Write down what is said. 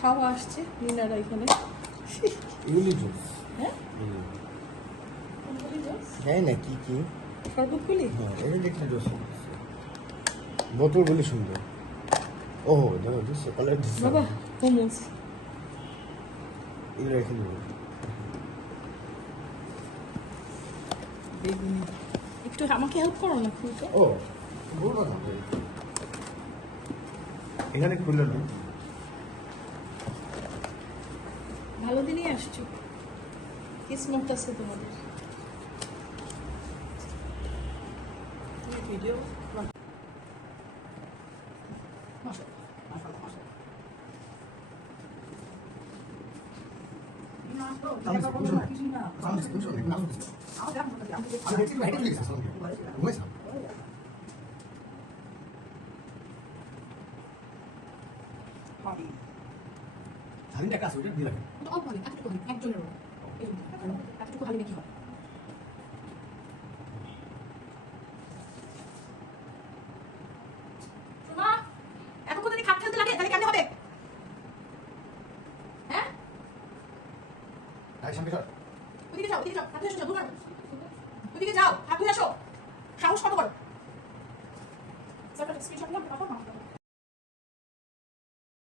খাওয়া আসছে মিনারা এখানে। ইউলি জুস। হ্যাঁ হ্যাঁ না কি কি শরবতগুলি। হ্যাঁ এটা দেখলে জুস বোতলগুলি সুন্দর। ও দেখো দিস কালার দিস বাবা মোমোস এগুলো রেখে দেবো। বেগুনি একটু আমাকে হেল্প করো না খুলতে। ও বলবো না এখানে খুললো না। ভালো দিনই আসছো, কিসমত আছে তোমাদের। তুমি ভিডিও একজনের এতটুকু হালিমে কি হয়? এতক্ষণ যদি খাট খেলতে লাগে তাহলে কেমনে হবে? হ্যাঁ ওদিকে যাও, ওদিকে যাও, হাত ধুয়ে আসো, দূর করো। ওদিকে যাও, হাত ধুয়ে আসো। সাহস কত বড়? স্যার স্ক্রিনশট নিলাম, পাঠাও না।